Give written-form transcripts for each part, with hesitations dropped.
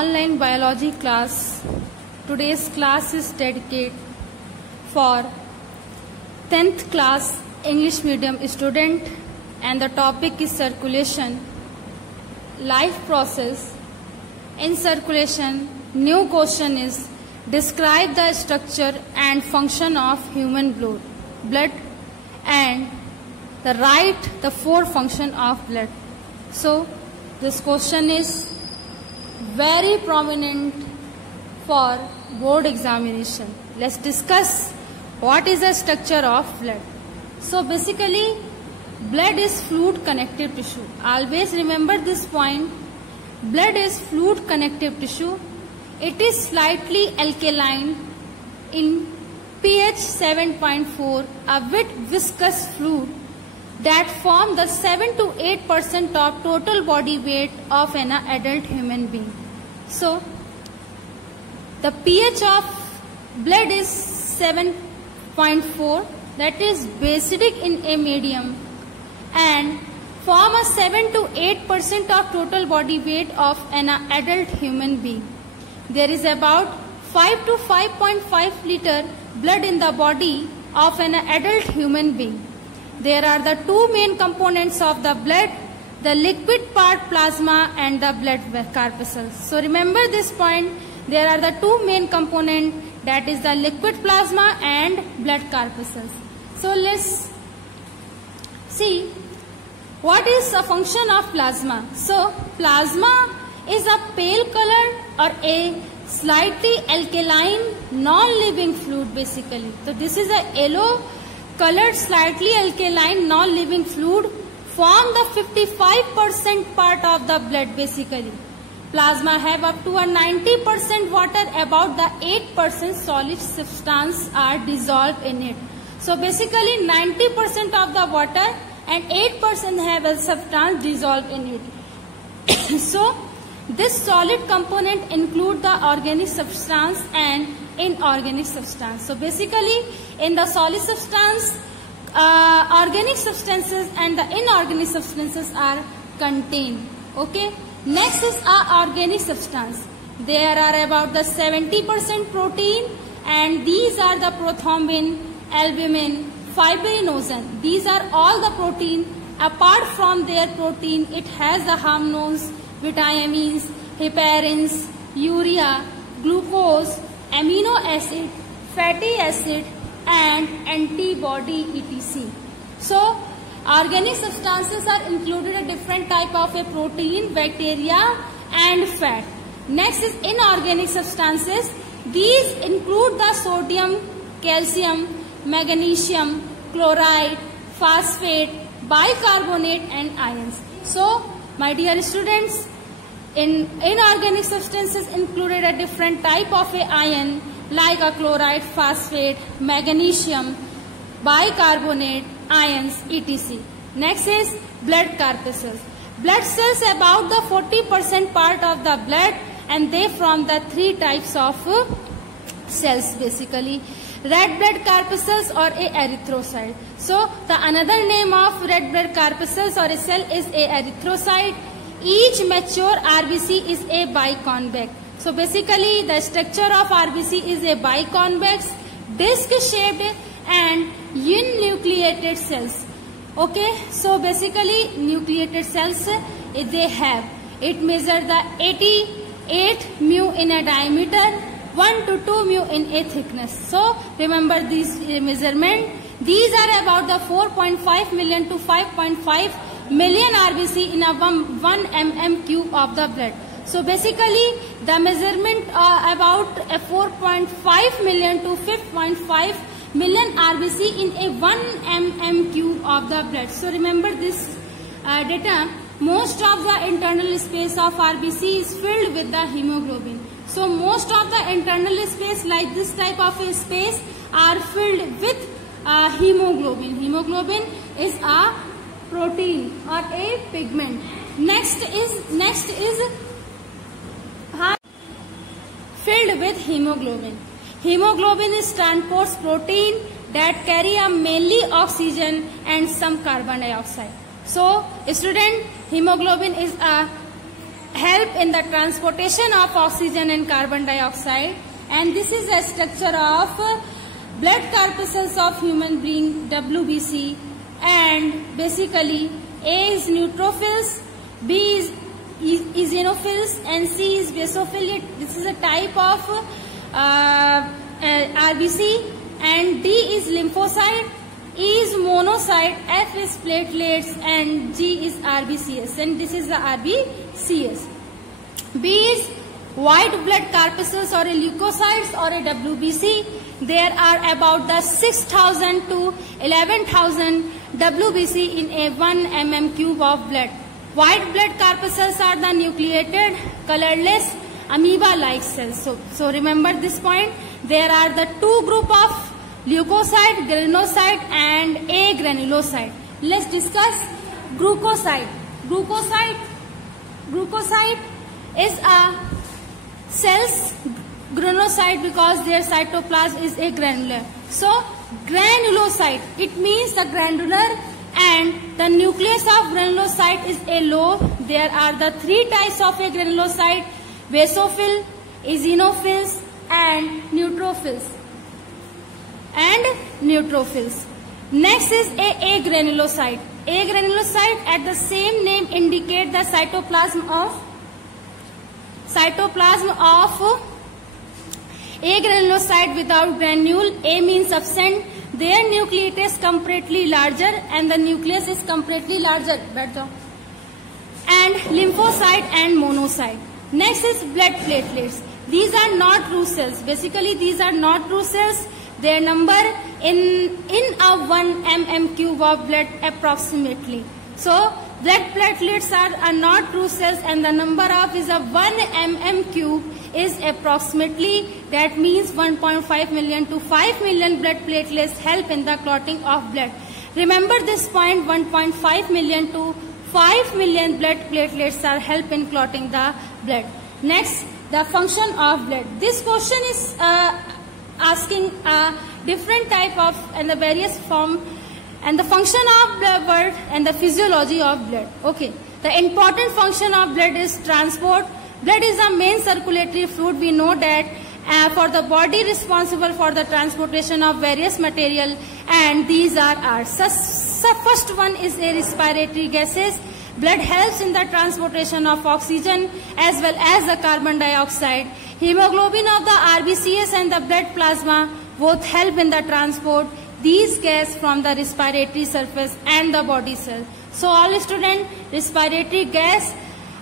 online biology class. Today's class is dedicated for 10th class English medium student, and the topic is circulation, life process. In circulation, new question is describe the structure and function of human blood and write the four function of blood. So this question is very prominent for board examination. Let's discuss what is the structure of blood. So basically, blood is fluid connective tissue. Always remember this point. Blood is fluid connective tissue. It is slightly alkaline in pH 7.4, a wet viscous fluid that form the 7 to 8% of total body weight of an adult human being. So the pH of blood is 7.4, that is basic in a medium, and form a 7 to 8% of total body weight of an adult human being. There is about 5 to 5.5 liter blood in the body of an adult human being. There are the two main components of the blood, the liquid part plasma and the blood corpuscles. So remember this point, there are the two main components, that is the liquid plasma and blood corpuscles. So let's see what is the function of plasma. So plasma is a pale color or a slightly alkaline non-living fluid basically. So this is a yellow colored slightly alkaline non-living fluid, form the 55% part of the blood basically. Plasma have up to a 90% water, about the 8% solid substance are dissolved in it. So basically 90% of the water and 8% have a substance dissolved in it. So this solid component include the organic substance and inorganic substance. So basically in the solid substance, organic substances and the inorganic substances are contained. Okay. Next is organic substance. There are about the 70% protein, and these are the prothrombin, albumin, fibrinogen. These are all the protein. Apart from their protein, it has the hormones, vitamins, heparins, urea, glucose, amino acid, fatty acid, and antibody etc. So organic substances are included a different type of a protein, bacteria and fat. Next is inorganic substances. These include the sodium, calcium, magnesium, chloride, phosphate, bicarbonate and ions. So my dear students, inorganic substances included a different type of a ion like a chloride, phosphate, magnesium, bicarbonate, ions, etc. Next is blood corpuscles. Blood cells about the 40% part of the blood, and they form the three types of cells basically. Red blood corpuscles or a erythrocyte. So the another name of red blood corpuscles or a cell is a erythrocyte. Each mature RBC is a biconvex. So basically the structure of RBC is a biconvex, disc shaped and unnucleated cells. Okay, so basically nucleated cells they have. It measures the 88 mu in a diameter, 1 to 2 mu in a thickness. So remember this measurement. These are about the 4.5 million to 5.5 million RBC in a 1 mm cube of the blood. So basically the measurement about 4.5 million to 5.5 million RBC in a 1 mm cube of the blood. So remember this data. Most of the internal space of RBC is filled with the hemoglobin. So most of the internal space like this type of a space are filled with hemoglobin. Hemoglobin is a protein or a pigment. Next is filled with hemoglobin. Hemoglobin is transports protein that carry a mainly oxygen and some carbon dioxide. So student, hemoglobin is a help in the transportation of oxygen and carbon dioxide, and this is a structure of blood corpuscles of human being, WBC. And basically A is neutrophils, B is eosinophils, and C is basophil. This is a type of RBC. And D is lymphocyte, E is monocyte, F is platelets, and G is RBCS, and this is the RBCS. B is white blood corpuscles or a leukocytes or a WBC. There are about the 6,000 to 11,000 WBC in a 1 mm cube of blood. White blood corpuscles are the nucleated, colorless, amoeba-like cells. So remember this point. There are the two group of leukocyte, granulocyte, and agranulocyte. Let's discuss glucocyte. Glucocyte is a cells granulocyte because their cytoplasm is a granular. So granulocyte, it means the granular, and the nucleus of granulocyte is a lobe. There are the three types of a granulocyte: basophil, eosinophils, and neutrophils. Next is a granulocyte. A granulocyte, at the same name, indicate the cytoplasm of a granulocyte without granule. A means absent. Their nucleus is completely larger, and the nucleus is completely larger. And lymphocyte and monocyte. Next is blood platelets. These are not true cells. Basically, these are not true cells. Their number in a 1 mm cube of blood approximately. So blood platelets are not true cells, and the number of is a 1 mm cube is approximately, that means 1.5 million to 5 million blood platelets help in the clotting of blood. Remember this point, 1.5 million to 5 million blood platelets are help in clotting the blood. Next, the function of blood. This question is asking a different type of and the various form and the function of blood and the physiology of blood. Okay, the important function of blood is transport. Blood is the main circulatory fluid. We know that for the body responsible for the transportation of various material, and these are ours. So first one is a respiratory gases. Blood helps in the transportation of oxygen as well as the carbon dioxide. Hemoglobin of the RBCS and the blood plasma both help in the transport these gas from the respiratory surface and the body cell. So all students, respiratory gas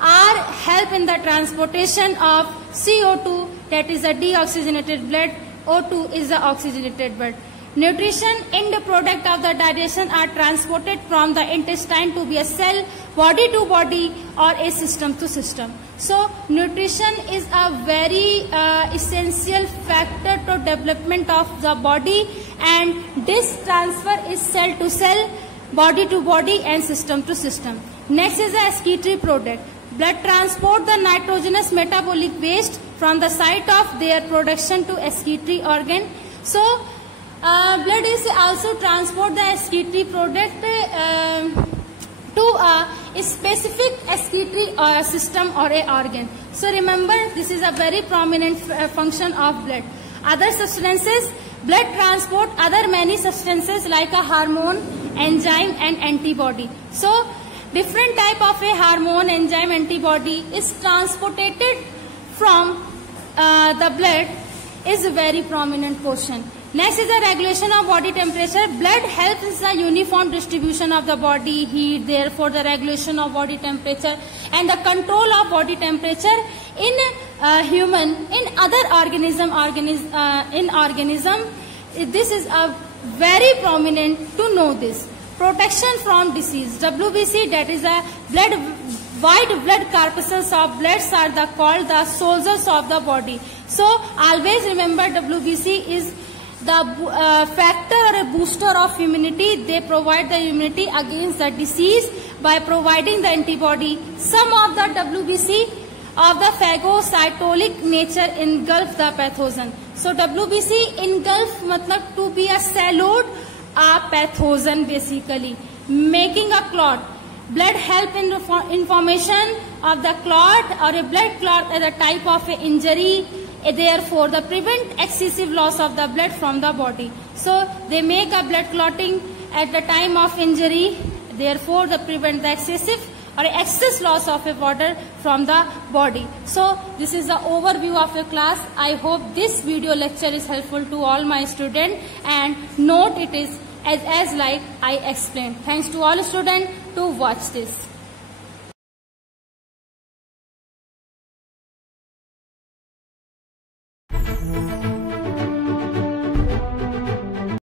are help in the transportation of CO2, that is a deoxygenated blood. O2 is the oxygenated blood. Nutrition, end product of the digestion, are transported from the intestine to be a cell, body to body, or a system to system. So nutrition is a very essential factor to development of the body, and this transfer is cell to cell, body to body, and system to system. Next is the excretory product. Blood transport the nitrogenous metabolic waste from the site of their production to excretory organ. So blood is also transport the excretory product to a specific excretory system or a organ. So remember, this is a very prominent function of blood. Other substances, blood transport other many substances like a hormone, enzyme, and antibody. So different type of a hormone, enzyme, antibody is transported from the blood is a very prominent portion. Next is the regulation of body temperature. Blood helps in the uniform distribution of the body heat, therefore the regulation of body temperature and the control of body temperature in human, in other organism. This is a very prominent to know this. Protection from disease. WBC, that is a blood, white blood corpuscles of bloods are called the soldiers of the body. So always remember, WBC is the factor or a booster of immunity. They provide the immunity against the disease by providing the antibody. Some of the WBC of the phagocytolic nature engulf the pathogen. So WBC engulf matlab to be a swallowed a pathogen, basically making a clot. Blood help in information of the clot or a blood clot as a type of a injury. Therefore, they prevent excessive loss of the blood from the body. So, they make a blood clotting at the time of injury. Therefore, they prevent the excessive or excess loss of a water from the body. So, this is the overview of the class. I hope this video lecture is helpful to all my students, and note it is as like I explained. Thanks to all students to watch this.